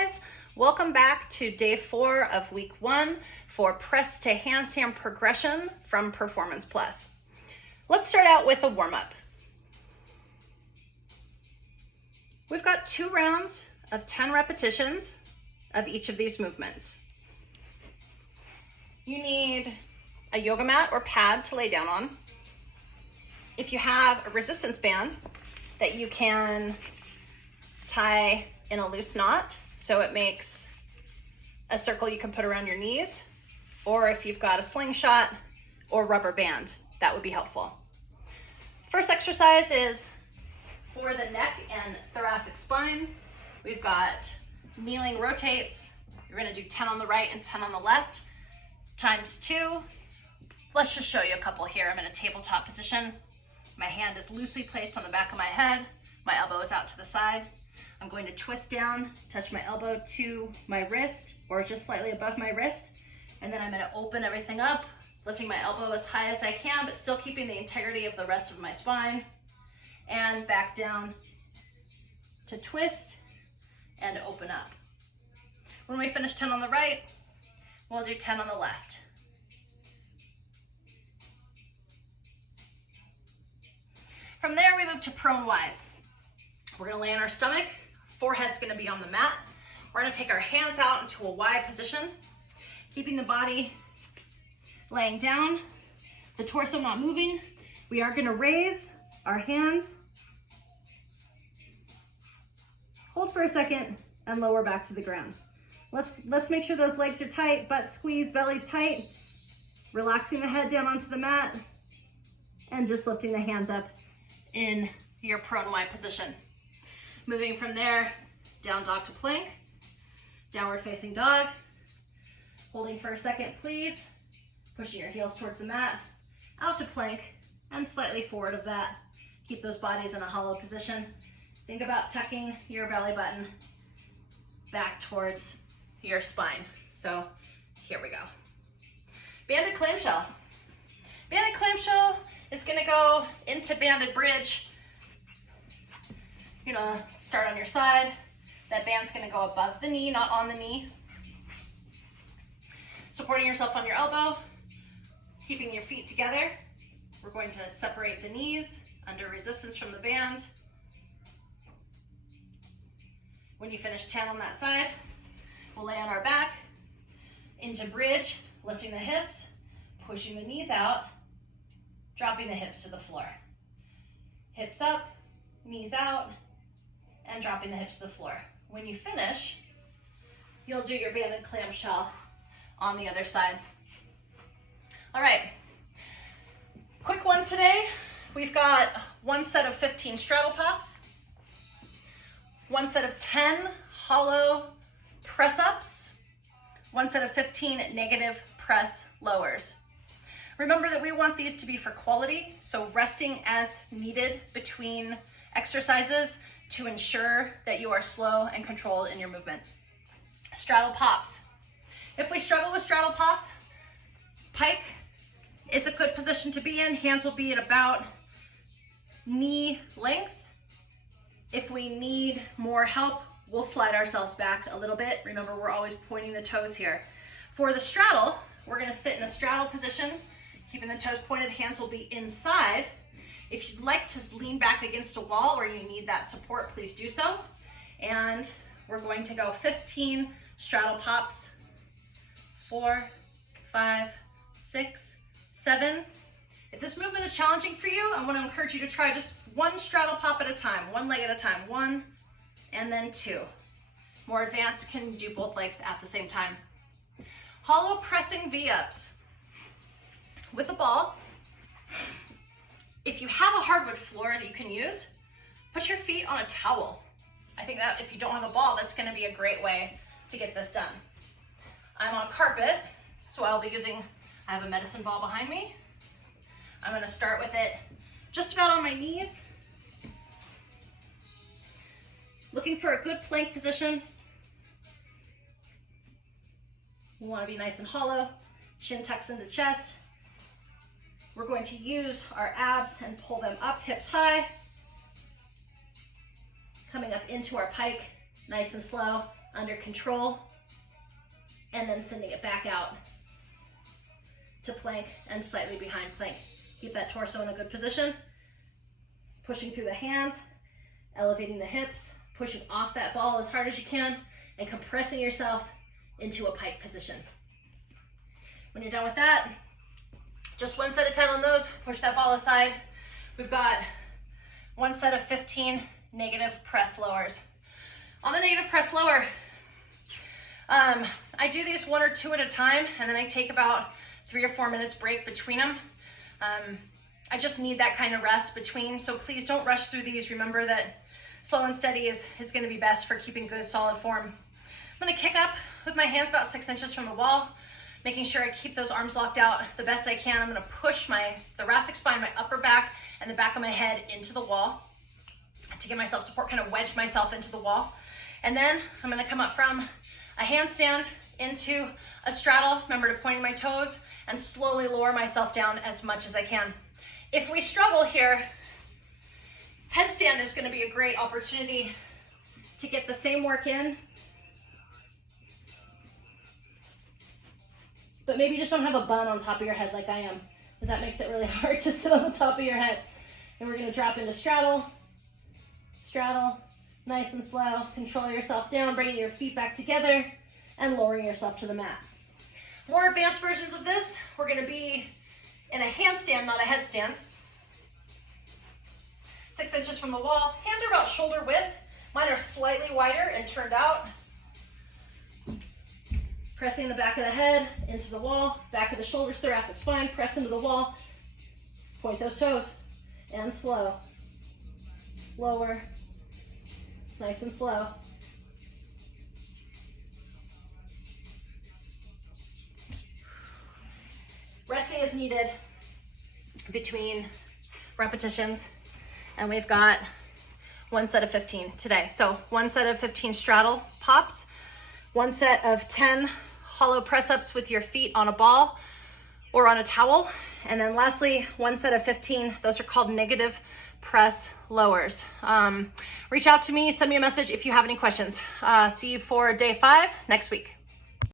guys, welcome back to day 4 of week 1 for press to handstand progression from Performance Plus. Let's start out with a warm-up. We've got 2 rounds of 10 repetitions of each of these movements. You need a yoga mat or pad to lay down on. If you have a resistance band that you can tie in a loose knot so it makes a circle you can put around your knees, or if you've got a slingshot or rubber band, that would be helpful. First exercise is for the neck and thoracic spine. We've got kneeling rotates. You're gonna do 10 on the right and 10 on the left, times 2. Let's just show you a couple here. I'm in a tabletop position. My hand is loosely placed on the back of my head. My elbow is out to the side. I'm going to twist down, touch my elbow to my wrist or just slightly above my wrist. And then I'm going to open everything up, lifting my elbow as high as I can, but still keeping the integrity of the rest of my spine. And back down to twist and open up. When we finish 10 on the right, we'll do 10 on the left. From there, we move to prone Ys. We're gonna lay on our stomach, forehead's gonna be on the mat. We're gonna take our hands out into a Y position, keeping the body laying down, the torso not moving. We are gonna raise our hands, hold for a second, and lower back to the ground. Let's make sure those legs are tight, butt squeeze, belly's tight, relaxing the head down onto the mat, and just lifting the hands up in your prone Y position. Moving from there, down dog to plank, downward facing dog. Holding for a second, please. Pushing your heels towards the mat, out to plank, and slightly forward of that. Keep those bodies in a hollow position. Think about tucking your belly button back towards your spine. So here we go. Banded clamshell. Banded clamshell is gonna go into banded bridge. You're gonna start on your side. That band's gonna go above the knee, not on the knee. Supporting yourself on your elbow, keeping your feet together. We're going to separate the knees under resistance from the band. When you finish 10 on that side, we'll lay on our back, into bridge, lifting the hips, pushing the knees out, dropping the hips to the floor. Hips up, knees out, and dropping the hips to the floor. When you finish, you'll do your banded clamshell on the other side. All right, quick one today. We've got one set of 15 straddle pops, one set of 10 hollow press-ups, one set of 15 negative press lowers. Remember that we want these to be for quality, so resting as needed between exercises to ensure that you are slow and controlled in your movement. Straddle pops. If we struggle with straddle pops, pike is a good position to be in. Hands will be at about knee length. If we need more help, we'll slide ourselves back a little bit. Remember, we're always pointing the toes here. For the straddle, we're gonna sit in a straddle position, keeping the toes pointed, hands will be inside. If you'd like to lean back against a wall or you need that support, please do so. And we're going to go 15 straddle pops. 4, 5, 6, 7. If this movement is challenging for you, I want to encourage you to try just one straddle pop at a time, one leg at a time. 1 and then 2. More advanced can do both legs at the same time. Hollow pressing V-ups. With a ball, if you have a hardwood floor that you can use, put your feet on a towel. I think that if you don't have a ball, that's gonna be a great way to get this done. I'm on carpet, so I'll be using, I have a medicine ball behind me. I'm gonna start with it just about on my knees. Looking for a good plank position. We wanna be nice and hollow, chin tucks into chest. We're going to use our abs and pull them up, hips high. Coming up into our pike, nice and slow. under control, and then sending it back out to plank and slightly behind plank. Keep that torso in a good position. Pushing through the hands, elevating the hips, pushing off that ball as hard as you can, and compressing yourself into a pike position. When you're done with that, just 1 set of 10 on those, push that ball aside. We've got 1 set of 15 negative press lowers. On the negative press lower, I do these 1 or 2 at a time, and then I take about 3 or 4 minutes break between them. I just need that kind of rest between, so please don't rush through these. Remember that slow and steady is gonna be best for keeping good solid form. I'm gonna kick up with my hands about 6 inches from the wall, making sure I keep those arms locked out the best I can. I'm gonna push my thoracic spine, my upper back, and the back of my head into the wall to give myself support, kind of wedge myself into the wall. And then I'm gonna come up from a handstand into a straddle. Remember to point my toes and slowly lower myself down as much as I can. If we struggle here, headstand is gonna be a great opportunity to get the same work in, but maybe you just don't have a bun on top of your head like I am, because that makes it really hard to sit on the top of your head. And we're gonna drop into straddle, straddle, nice and slow. Control yourself down, bringing your feet back together and lowering yourself to the mat. More advanced versions of this, we're gonna be in a handstand, not a headstand. 6 inches from the wall. Hands are about shoulder width. Mine are slightly wider and turned out. Pressing the back of the head into the wall, back of the shoulders, thoracic spine, press into the wall. Point those toes and slow. Lower, nice and slow. Resting is needed between repetitions, and we've got 1 set of 15 today. So 1 set of 15 straddle pops, 1 set of 10 hollow press-ups with your feet on a ball or on a towel, and then lastly, 1 set of 15, those are called negative press lowers. Reach out to me, send me a message if you have any questions. See you for day 5 next week.